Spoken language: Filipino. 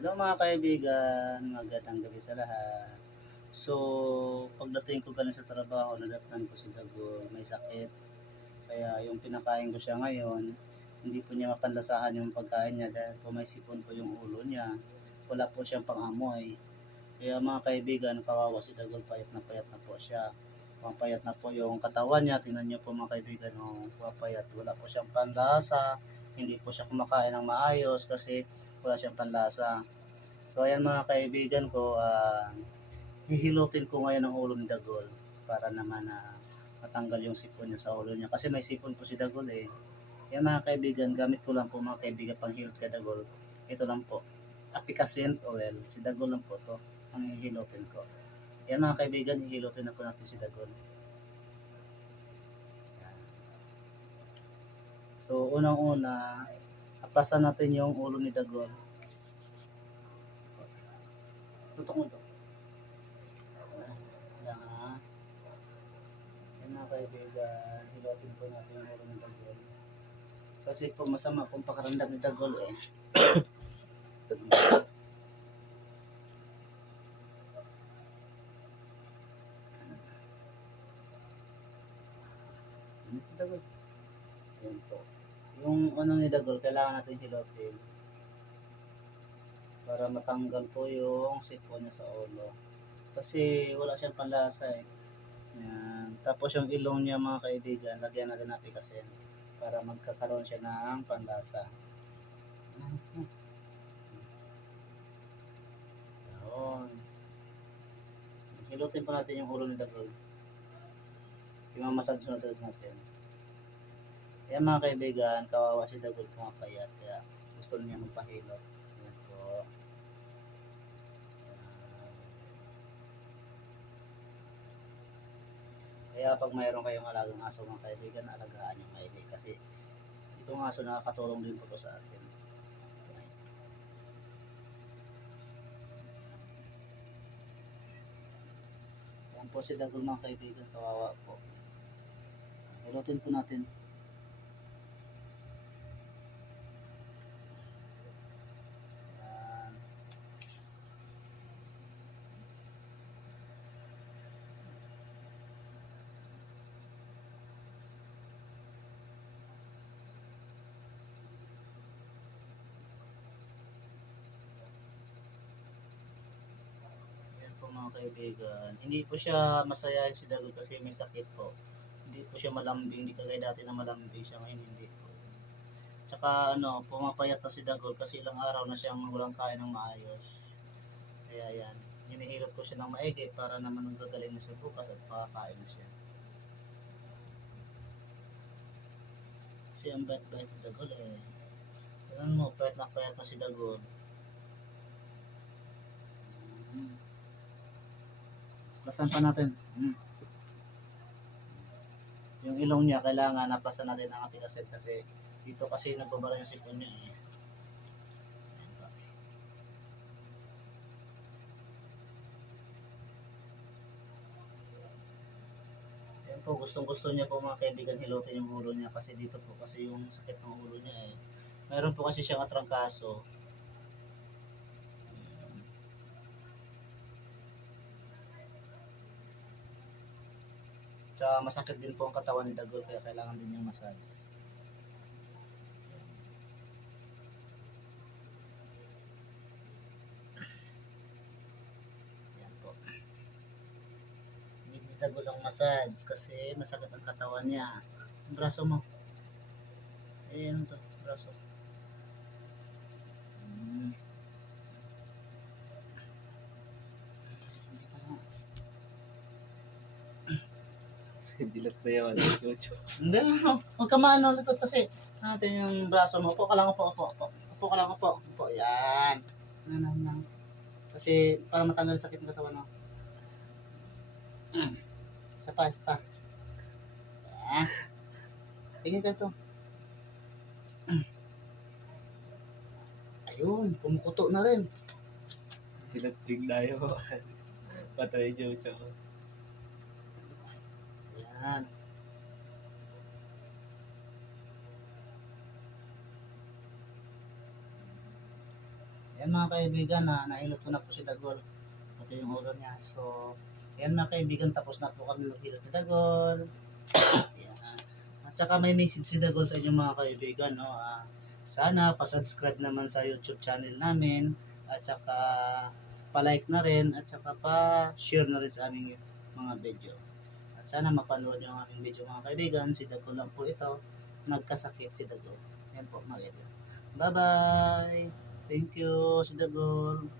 Hello mga kaibigan, magandang gabi sa lahat. So, pagdating ko galing sa trabaho, nadatnan ko si Dagol, may sakit. Kaya yung pinakain ko siya ngayon, hindi po niya mapanlasahan yung pagkain niya dahil po may sipon po yung ulo niya. Wala po siyang pangamoy. Kaya mga kaibigan, kawawa si Dagol, payat na po siya. Papayat na po yung katawan niya. Tingnan niyo po mga kaibigan, oh, papayat. Wala po siyang panlasa. Hindi po siya kumakain ng maayos kasi wala siyang panlasa. So ayan mga kaibigan ko, hihilutin ko ngayon ang ulo ni Dagol para naman matanggal yung sipon niya sa ulo niya. Kasi may sipon po si Dagol eh. Yan mga kaibigan, gamit ko lang po mga kaibigan pang hilot kay Dagol. Ito lang po, apicacent oil. Si Dagol lang po to ang hihilutin ko. Yan mga kaibigan, hihilutin na po natin si Dagol. So unang-una, aplasan natin yung ulo ni Dagol. Tutok mo to. Yan mga kaibigan, hilutin po natin yung ulo ni Dagol. Kasi po masama kung pakaramdam ni Dagol eh. Dagol. Yan po. Yung ano ni Dagol, kailangan natin hilutin para matanggal po yung sipon niya sa ulo. Kasi wala siyang panlasa eh. Yan. Tapos yung ilong niya mga kaibigan, lagyan natin ng apikasin para magkakaroon siya ng panlasa. Yun. Hilutin po natin yung ulo ni Dagol. Imamasage natin. Kaya mga kaibigan, kawawa si Dagol pumapayat. Kaya gusto niya magpahilot. Yan po. Kaya pag mayroon kayong alagang aso mga kaibigan, alagaan nyo maigi. Kasi itong aso nakakatulong din po to sa atin. Yan po si Dagol mga kaibigan, kawawa po. Hilutin po natin. Yan. Yan po mga kaibigan. Hindi po siya masayahin si Dagol kasi may sakit po. Hindi po siya malambing, hindi kagaya dati na malambing siya, ngayon hindi po. Tsaka ano, pumapayat na si Dagol kasi ilang araw na siyang walang kain ng maayos. Kaya yan, hinihilot ko siya ng maigi para naman nung gagaling na siya bukas at makakain na siya. Kasi ang bait-bait ni Dagol eh. Tignan mo, payat na si Dagol. Lasan pa natin. Yung ilong niya, kailangan naplasan natin ang ating asin kasi dito kasi nagbabara yung sipon niya eh. Yan po, gustong-gusto niya po mga kaibigan hilutin yung ulo niya kasi dito po kasi yung sakit ng ulo niya eh. Meron po kasi siyang atrangkaso. Tsaka masakit din po ang katawan ni Dagol kaya kailangan din yung massage. Yan po. Hindi ni Dagol ang massage kasi masakit ang katawan niya. Yung braso mo. Eh, ano to? Braso. Dilat na yaman, Jojo. Hindi, huwag ka maano ulit kasi natin yung braso mo. Upo ka lang, upo. Upo ka lang, upo. Yan. Nan. Kasi para matanggal yung sakit ng katawan mo. Isa pa. Yan. Tingin ka to. Ayun, pumukuto na rin. Dilat bigla yaman. Patay, Jojo. Yan. Yan mga kaibigan, nailot ko na po si Dagol. Pati yung ulo niya. So, yan mga kaibigan, tapos na po kami maghilot ni Dagol. Ayan. At saka may message si Dagol sa inyo mga kaibigan, no? Sana pa-subscribe naman sa YouTube channel namin at saka pa-like na rin at saka pa-share na rin sa aming mga video. At sana mapanood nyo ang aming video mga kaibigan. Si Dagol lang po ito. Nagkasakit si Dagol. Yan po mga kaibigan. Bye-bye! Thank you, si Dagol.